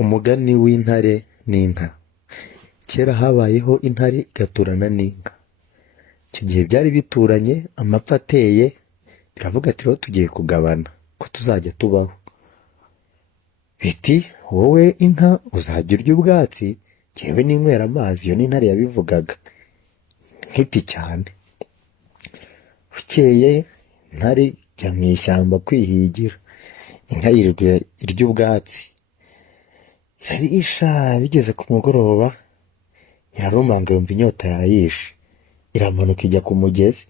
Umugani w'intare n'inka. Kera habayeho intare igaturana n'inka. Icyo gihe byari bituranye, amapfa ateye, biravuga ati rero tugiye kugabana ko tuzajya tubaho. Biti wowe inka uzajya urya ubwatsi, jyewe ninywera amazi. Iyo ni intare yabivugaga nkiti cyane. Bukeye intare ijya mu ishyamba kwihigira, inka yirirwa irya ubwatsi. Irarisha, bigeze ku mugoroba irarumanga yumva inyota yayishe, iramanuka ijya ku mugezi,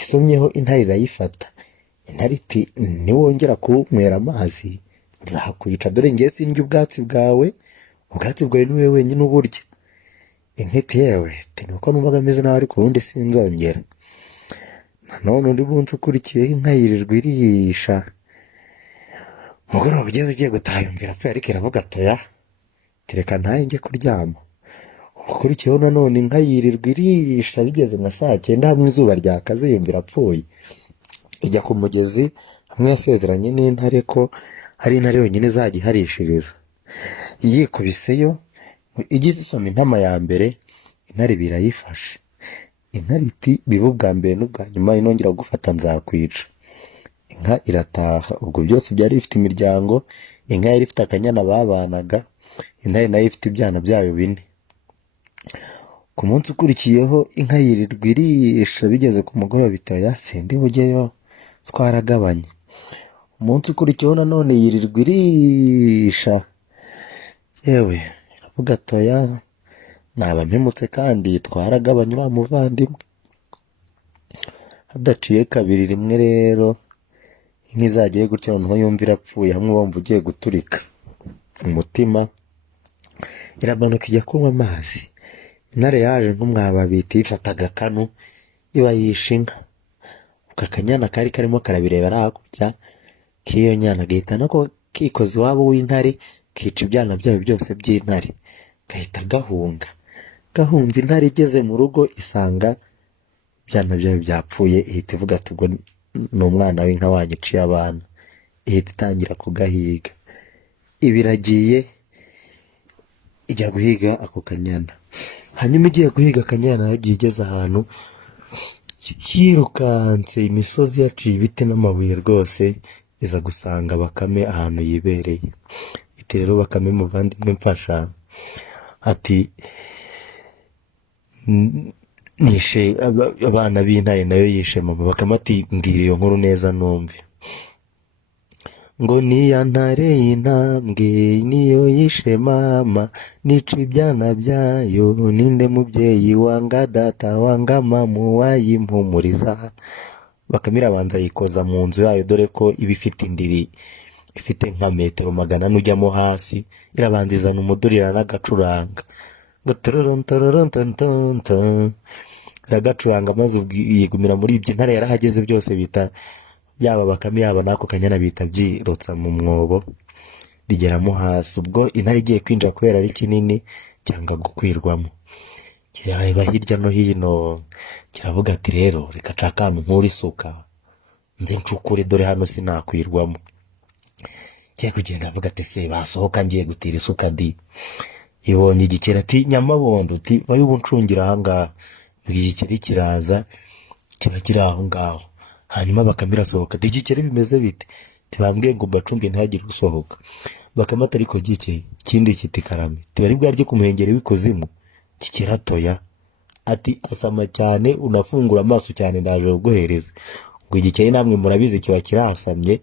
isomyeho intare irayifata. Intare iti niwongera kunywera amazi nzakwica, dore ngiye sindya ubwatsi bwawe ni wowe wenyine uburya. Inka iti yewe nuko numvaga ameze nawe ariko ubundi sinzongera. Nanone undi munsi ukurikiyeho inka yirirwa irisha, umugoroba ugeze igiye gutaha yumvira apfuye, ariko iravuga atoya tereka ntaye njye kuryama. Ukurikiyeho nanone inka yirirwa irisha, bigeze nka saa cyenda hamwe izuba ryakaze yumvira apfuye, ijya ku mugezi hamwe yasezeranye n'intare ko hari intare yonyine izajya iharishiriza. Yikubiseyo igize isoma intama ya mbere, intare birayifashe. Intare iti biba ubwa mbere n'ubwa nyuma, inongera gufata nzakwica. Inka irataha. Ubwo byose byari bifite imiryango. Inka yari ifite akanyana babanaga, intare nayo ifite ibyana byayo 4. Ku munsi ukurikiyeho inka yirirwa irisha, bigeze ku mugoroba itoya sindi bujyeyo twaragabanye. Umunsi ukurikiyeho nanone yirirwa irisha, yewe iravuga atoya naba mpemutse kandi twaragabanye uriya muvandimwe. Hadaciye kabiri rimwe rero inka izagiye gutya noneho yumva irapfuye, hamwe wumva ugiye guturika umutima, iramanuka ijya kunywa amazi. Intare yaje nk'umwababiti, ifata agakanu iba yishe inka. Aka kanyana kari karimo karabirebera hakurya, k'iyo nyana gahita nako kikoze iwabo w'intare, kica ibyana byayo byose by'intare, gahita gahunga. Gahunze intare igeze mu rugo isanga ibyana byayo byapfuye, ihita ivuga ati ubwo ni umwana w'inka wanyiciye abana. Ihita itangira kugahiga. Ibiragiye ijya guhiga ako kanyana. Hanyuma igiye guhiga akanyana, yagiye igeze ahantu yirukanse imisozi yaciye ibiti n'amabuye rwose, iza gusanga Bakame ahantu yibereye. Iti rero Bakame muvandimwe mfasha, ati nishe abana b'intare nayo yishe mama. Bakame ati mbwira iyo nkuru neza numve. Ngo niya ntare y'intambwe niyo yishe mama, nica ibyana byayo, ninde mubyeyi wanga data wanga mama wayimpumuriza. Bakame irabanza yikoza mu nzu yayo, dore ko iba ifite indiri ifite nka metero 100 ujyamo hasi. Irabanza izana umuduri iranagacuranga, ngo tororontorontontonto, iragacuranga maze yigumira muri ibyo. Intare yarahageze byose bita yaba Bakame yaba n'ako kanyana bita byirotsa mu mwobo bigeramo hasi. Ubwo intare igiye kwinjira kubera ari kinini cyangwa gukwirwamo, kirareba hirya no hino, kiravuga ati rero reka cakame nkuri isuka nze ncukure, dore hano sinakwirwamo. Kiye kugenda avuga ati se basohoka ngiye gutira isuka di. Ibonye igikeri ati nyamabondo, uti vayo ubuncungira ahangaha. Igikeri kiraza kiba kiri aho ngaho. Hanyuma Bakame irasohoka, ati igikeri bimeze bite? Tibambwiye ngo mbacunge ntihagire usohoka. Bakame ati ariko gike kindi kiti karame, tibari bwarye ku muhengeri w'ikuzimu. Kikiratoya ati asama cyane unafungura amaso cyane ndaje uguhereza. Ngo igikeri namwe murabizi kiba kirasamye.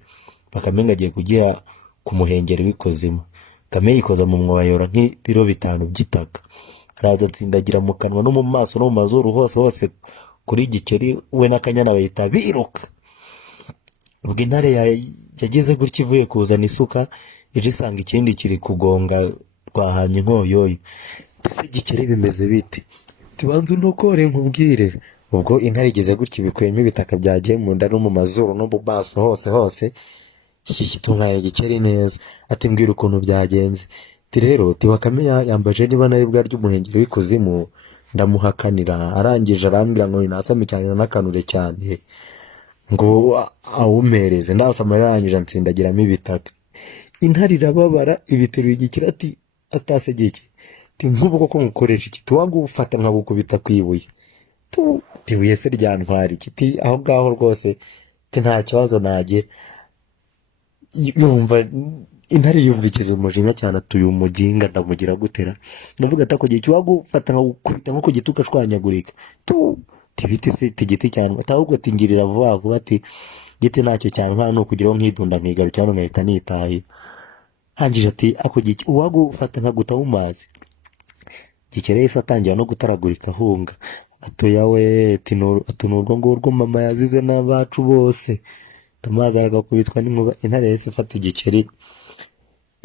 Bakame ngagiye kugiha ku muhengeri w'ikuzimu. Bakame yikoza mu mwobo yora nk'ibiro 5 by'itaka, araza atsindagira mu kanwa no mu maso no mu mazuru hose kuri igikeri. We n'akanyana bahita biruka. Ubwo intare yagize gutya ivuye kuzana isuka, ije isanga ikindi kiri kugonga rwahanye inkoyoyo. Igikeri bimeze bite? Tubanze unokore nkubwire. Ubwo intare igeze gutya ibikuyemo ibitaka byagiye mu nda no mu mazuru no mu maso hose, kitungaye igikeri neza. Ati mbwira ukuntu byagenze. Ati rero Bakame yambaje niba nari bwarye umuhengeri w'ikuzimu, ndamuhakanira. Arangije arambwira ngo ninasame cyane nakanure cyane, ngo awumereze. Ndasama yarangije ansindagiramo ibitaka. Intare irababara ibiteruye igikeri, ati atasegeye iki ti nk'ubu koko ngukoresha iki tuwagufata nkagukubita ku ibuye ibuye se ryantwara iki ti aho ngaho rwose ti nta kibazo nagira yumva intare yumvikiza umujinya cyane atuye umuginga ndamugira gutera ndavuga ati ako gihe kiwagufata nkagukubita nko ku giti ugashwanyagurika tibiti se tigiti cyane ahubwo ati ngirira vuba vuba ati giti ntacyo cyane nta no kugiraho nkidunda nkigarukira hano nkahita nitaye hangije ati ako gihe uwagufata nkaguta mu mazi gikereye se atangira no gutaragurika ahunga atoya we ati nurwo ngurwo mama yazize n'abacu bose amazi aragakubitwa n'inkuba intare yahise ifata igikeri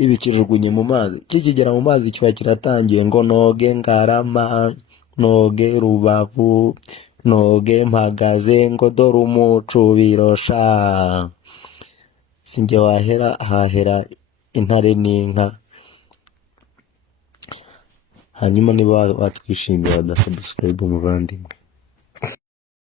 ibikijugunye mu mazi kikigera mu mazi kiba kiratangiye ngo noge Ngarama noge Rubavu noge Mpagaze ngo dore umucubiro sha sinjye wahera hahera intare n'inka. Hanyuma niba watwishimiye wadasubscribe umuvandimwe